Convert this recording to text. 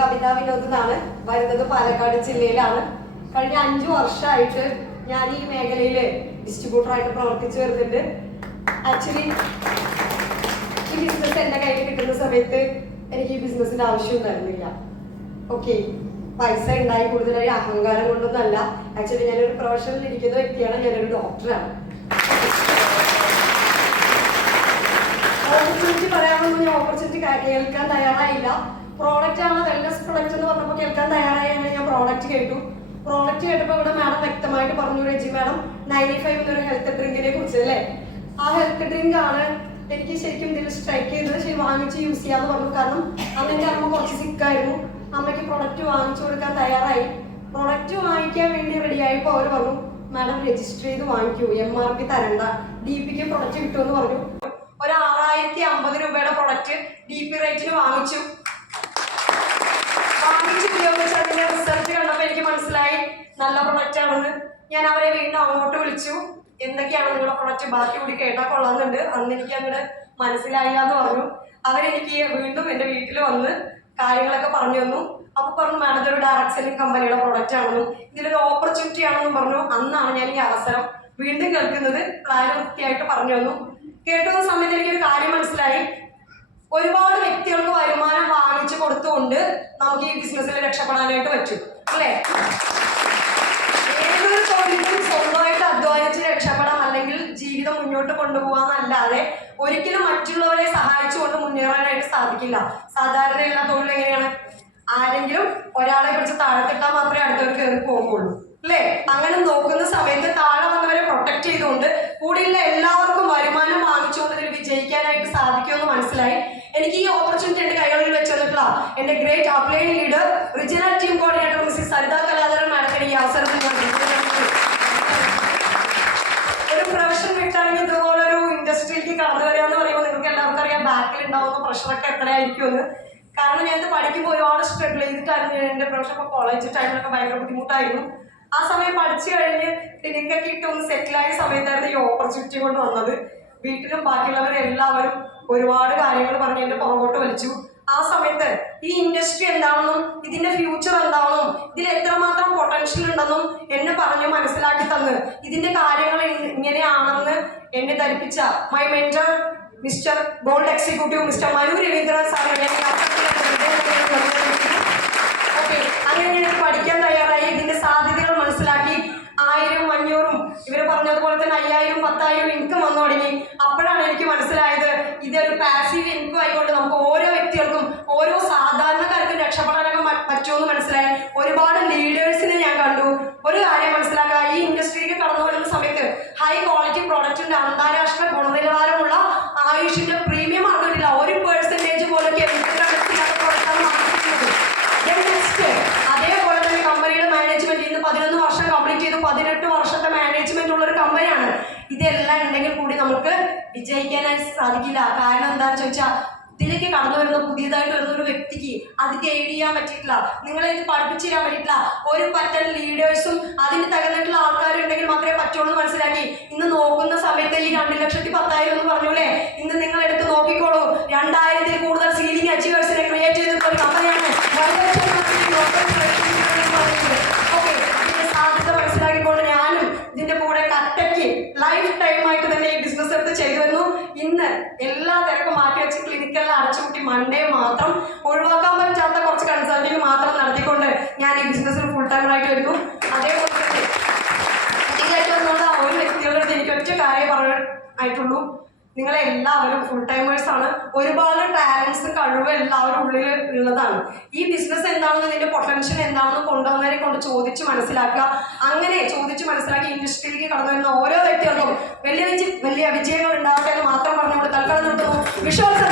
കവിത വിനോദ് എന്നാണ്. വരുന്നത് പാലക്കാട് ജില്ലയിലാണ്. കഴിഞ്ഞ 5 വർഷമായിട്ട് ഞാൻ ഈ മേഖലയിൽ ഡിസ്ട്രിബ്യൂട്ടറായിട്ട് പ്രവർത്തിച്ചു വരുന്നുണ്ട്. ആക്ച്വലി ഈ ബിസിനസ് എൻ്റെ കയ്യിൽ കിട്ടുന്ന സമയത്ത് എനിക്ക് ഈ ബിസിനസ്സിന്റെ ആവശ്യം ഉണ്ടായിരുന്നില്ല. ഓക്കെ, പൈസ ഉണ്ടായി കൂടുതലായി അഹങ്കാരം കൊണ്ടൊന്നല്ല. ആക്ച്വലി ഞാനൊരു പ്രൊഫഷനിൽ ഇരിക്കുന്ന വ്യക്തിയാണ്. ഞാനൊരു ഡോക്ടറാണ്. ഓപ്പർച്യൂണിറ്റി പറയാനൊന്നും ഞാൻ ഓപ്പർച്യൂണിറ്റി കേൾക്കാൻ തയ്യാറായില്ല. പ്രോഡക്റ്റ് ആണ് വെൽനസ് പ്രൊഡക്റ്റ് എന്ന് പറഞ്ഞപ്പോൾ കേൾക്കാൻ തയ്യാറായാണ്. ഞാൻ പ്രോഡക്റ്റ് കേട്ടു. പ്രോഡക്റ്റ് കേട്ടപ്പോൾ ഇവിടെ മാഡം വ്യക്തമായിട്ട് പറഞ്ഞു, രജി മാഡം 95 എന്നൊരു ഹെൽത്ത് ഡ്രിങ്കിനെ കുറിച്ച് അല്ലേ. ആ ഹെൽത്ത് ഡ്രിങ്ക് ആണ് എനിക്ക് ശരിക്കും ഇതിൽ സ്ട്രൈക്ക് ചെയ്തത്. ശരി, വാങ്ങിച്ച് യൂസ് ചെയ്യാന്ന് പറഞ്ഞു. കാരണം അന്ന് എൻ്റെ അമ്മ കുറച്ച് സിക്കായിരുന്നു. അമ്മയ്ക്ക് പ്രൊഡക്റ്റ് വാങ്ങിച്ചു കൊടുക്കാൻ തയ്യാറായി. പ്രൊഡക്റ്റ് വാങ്ങിക്കാൻ വേണ്ടി റെഡിയായപ്പോൾ അവർ പറഞ്ഞു, മാഡം രജിസ്റ്റർ ചെയ്ത് വാങ്ങിക്കൂ, MRP തരണ്ട, DPക്ക് പ്രൊഡക്റ്റ് കിട്ടുമെന്ന് പറഞ്ഞു. ഒരു 6050 രൂപയുടെ പ്രൊഡക്റ്റ് DP റേറ്റിന് വാങ്ങിച്ചു ഉപയോഗിച്ച് അതിന്റെ റിസൾട്ട് കണ്ടപ്പോൾ എനിക്ക് മനസ്സിലായി നല്ല പ്രൊഡക്റ്റ് ആണെന്ന്. ഞാൻ അവരെ വീണ്ടും അങ്ങോട്ട് വിളിച്ചു. എന്തൊക്കെയാണ് നിങ്ങളുടെ പ്രൊഡക്റ്റ്, ബാക്കി കൂടി കേട്ടാൽ കൊള്ളാമെന്നുണ്ട്. അന്ന് എനിക്ക് അങ്ങോട്ട് മനസ്സിലായില്ല എന്ന് പറഞ്ഞു. അവരെനിക്ക് വീണ്ടും എൻ്റെ വീട്ടിൽ വന്ന് കാര്യങ്ങളൊക്കെ പറഞ്ഞു തന്നു. അപ്പൊ പറഞ്ഞു, മാഡം ഇതൊരു ഡയറക്ട് സെല്ലിംഗ് കമ്പനിയുടെ പ്രൊഡക്റ്റ് ആണെന്നും ഇതിലൊരു ഓപ്പർച്യൂണിറ്റി ആണെന്നും പറഞ്ഞു. അന്നാണ് ഞാൻ ഈ അവസരം വീണ്ടും കേൾക്കുന്നത്. വളരെ വൃത്തിയായിട്ട് പറഞ്ഞു തന്നു. കേട്ടുന്ന സമയത്ത് എനിക്കൊരു കാര്യം മനസ്സിലായി. ഒരുപാട് വ്യക്തികൾക്ക് വരുമാനം വാങ്ങിച്ചു കൊടുത്തുകൊണ്ട് നമുക്ക് ഈ ബിസിനസ്സിൽ രക്ഷപ്പെടാനായിട്ട് പറ്റും അല്ലേ. ഏതൊരു തൊഴിലും സ്വന്തമായിട്ട് അധ്വാനിച്ച് രക്ഷപ്പെടാം, അല്ലെങ്കിൽ ജീവിതം മുന്നോട്ട് കൊണ്ടുപോകാന്നല്ലാതെ ഒരിക്കലും മറ്റുള്ളവരെ സഹായിച്ചുകൊണ്ട് മുന്നേറാനായിട്ട് സാധിക്കില്ല. സാധാരണയുള്ള തൊഴിൽ എങ്ങനെയാണ്? ആരെങ്കിലും ഒരാളെ പിടിച്ച് താഴത്തിട്ടാൽ മാത്രമേ അടുത്തവർ കയറി പോകുള്ളൂ അല്ലേ. അങ്ങനെ നോക്കുന്ന സമയത്ത് താഴെ വന്നവരെ പ്രൊട്ടക്ട് ചെയ്തുകൊണ്ട് കൂടിയുള്ള എല്ലാവർക്കും വരുമാനം വാങ്ങിച്ചുകൊണ്ട് ഇതിൽ വിജയിക്കാനായിട്ട് സാധിക്കുമെന്ന് മനസ്സിലായി. എനിക്ക് ഈ ഓപ്പർച്യൂണിറ്റി എൻ്റെ കൈകളിൽ വെച്ച് തന്നിട്ടുള്ള എൻ്റെ great upline leader regional team coordinator Mrs Saritha Kaladharan മാഡത്തിന് ഈ അവസരത്തിൽ ഒരു പ്രൊഫഷൻ വിട്ടാണെങ്കിൽ ഇതുപോലൊരു ഇൻഡസ്ട്രിയിലേക്ക് കടന്നു വരിക എന്ന് പറയുമ്പോൾ നിങ്ങൾക്ക് എല്ലാവർക്കും അറിയാം ബാക്കിൽ ഉണ്ടാവുന്ന പ്രഷറൊക്കെ എത്രയായിരിക്കുമെന്ന്. കാരണം ഞാനത് പഠിക്കുമ്പോൾ ഒരുപാട് സ്ട്രഗിൾ ചെയ്തിട്ടായിരുന്നു. ഞാൻ എൻ്റെ പ്രൊഫഷൻ ഇപ്പോൾ കോളേജ് ടൈമിലൊക്കെ ഭയങ്കര ബുദ്ധിമുട്ടായിരുന്നു. ആ സമയം പഠിച്ചു കഴിഞ്ഞ് ക്ലിനിക്കൊക്കെ ഇട്ട് ഒന്ന് സെറ്റിലായ സമയത്തായിരുന്നു ഈ ഓപ്പർച്യൂണിറ്റി കൊണ്ട് വന്നത്. വീട്ടിലും ബാക്കിയുള്ളവരെല്ലാവരും ഒരുപാട് കാര്യങ്ങൾ പറഞ്ഞ് എൻ്റെ പുറകോട്ട് വലിച്ചു. ആ സമയത്ത് ഈ ഇൻഡസ്ട്രി എന്താണെന്നും ഇതിന്റെ ഫ്യൂച്ചർ എന്താണെന്നും ഇതിൽ എത്രമാത്രം പൊട്ടൻഷ്യൽ ഉണ്ടെന്നും എന്നെ പറഞ്ഞു മനസ്സിലാക്കി തന്ന് ഇതിന്റെ കാര്യങ്ങൾ ഇങ്ങനെയാണെന്ന് എന്നെ ധരിപ്പിച്ച my mentor mister gold executive mister Manu Raveendran സാറിനെ അങ്ങനെ ഞാൻ പഠിക്കാൻ തയ്യാറായി. ഇതിന്റെ സാധ്യതകൾ മനസ്സിലാക്കി 1000, 500 ഇവര് പറഞ്ഞതുപോലെ തന്നെ 5000, 10,000 ഇൻകം വന്നു തുടങ്ങി. അപ്പോഴാണ് എനിക്ക് മനസ്സിലായത് ഇതൊരു പാസീവ് ഇൻകം ആയിക്കൊണ്ട് നമുക്ക് ഓരോ വ്യക്തികൾക്കും ഓരോ സാധാരണക്കാർക്കും രക്ഷപ്പെടാനൊക്കെ പറ്റുമെന്ന് മനസ്സിലായി. ഒരുപാട് ലീഡേഴ്സിനെ ഞാൻ കണ്ടു. ഒരു കാര്യം മനസ്സിലാക്കുക, ഈ ഇൻഡസ്ട്രിയിൽ കടന്നു വരുന്ന സമയത്ത് ഹൈ ക്വാളിറ്റി പ്രോഡക്റ്റിന്റെ അന്താരാഷ്ട്ര ഗുണനിലവാരമുള്ള ആയുഷിന്റെ പ്രീമിയം മാർക്കറ്റില്ല 1% പോലും അതേപോലെ തന്നെ കമ്പനിയുടെ മാനേജ്മെന്റ് ഇന്ന് 11 വർഷം കംപ്ലീറ്റ് ചെയ്തു. 18 വർഷത്തെ മാനേജ്മെന്റ് ഉള്ള ഒരു കമ്പനിയാണ്. ഇതെല്ലാം ഉണ്ടെങ്കിൽ കൂടി നമുക്ക് വിജയിക്കാനായിട്ട് സാധിക്കില്ല. കാരണം എന്താണെന്ന് ചോദിച്ചാൽ ഇതിലേക്ക് കടന്നു വരുന്ന പുതിയതായിട്ട് വരുന്ന ഒരു വ്യക്തിക്ക് അത് ഗൈഡ് ചെയ്യാൻ പറ്റിയിട്ടില്ല, നിങ്ങളെ ഇത് പഠിപ്പിച്ചു തരാൻ പറ്റിയിട്ടില്ല. ഒരു പറ്റൻ ലീഡേഴ്സും അതിന് തകർന്നിട്ടുള്ള ആൾക്കാരും ഉണ്ടെങ്കിൽ മാത്രമേ പറ്റുള്ളൂ മനസ്സിലാക്കി. ഇന്ന് നോക്കുന്ന സമയത്ത് ഈ 2,10,000 എന്ന് പറഞ്ഞൂലേ, ഇന്ന് നിങ്ങൾ എടുത്ത് നോക്കിക്കോളൂ. 2000-ൽ കൂടുതൽ സീലിംഗ് അച്ചീവേഴ്സിനെ ക്രിയേറ്റ് ചെയ്തിട്ടുള്ള ഒരു കമ്പനിയാണ്. ഓക്കെ, ഇതിന്റെ സാധ്യത മനസ്സിലാക്കിക്കൊണ്ട് ഞാനും ഇതിന്റെ കൂടെ കട്ടയ്ക്ക് ലൈഫ് ടൈമായിട്ട് തന്നെ ഈ ബിസിനസ് എടുത്ത് ചെയ്തു വന്നു. ഇന്ന് എല്ലാ തിരക്കും മാറ്റി വെച്ച് ക്ലിനിക്കെല്ലാം അടച്ചുകൂട്ടി മൺഡേ മാത്രം ഒഴിവാക്കാൻ പറ്റാത്ത കുറച്ച് കൺസൾട്ടിങ് മാത്രം നടത്തിക്കൊണ്ട് ഞാൻ ഈ ബിസിനസ്സിൽ ഫുൾ ടൈമറായിട്ട് വരുന്നു. അതേപോലെ തന്നെ ഇതിലേക്കുള്ള ഒരു വ്യക്തികളുടെ അടുത്ത് എനിക്ക് ഒറ്റ കാര്യം പറയാനായിട്ടുള്ളൂ, നിങ്ങളെല്ലാവരും ഫുൾ ടൈമേഴ്സ് ആണ്. ഒരുപാട് ടാലൻസ് കഴിവ് എല്ലാവരും ഉള്ളിൽ ഉള്ളതാണ്. ഈ ബിസിനസ് എന്താണെന്ന് ഇതിന്റെ പൊട്ടൻഷ്യൽ എന്താണെന്ന് കൊണ്ടുവന്നവരെ കൊണ്ട് ചോദിച്ച് മനസ്സിലാക്കുക. അങ്ങനെ ചോദിച്ച് മനസ്സിലാക്കി ഇൻഡസ്ട്രിയിലേക്ക് കടന്നു വരുന്ന ഓരോ വ്യക്തികൾക്കും വലിയ വിജയങ്ങൾ ഉണ്ടാവട്ടെ എന്ന് മാത്രം പറഞ്ഞുകൊണ്ട് തൽക്കാലം നിർത്തുന്നു. വിശ്വാസം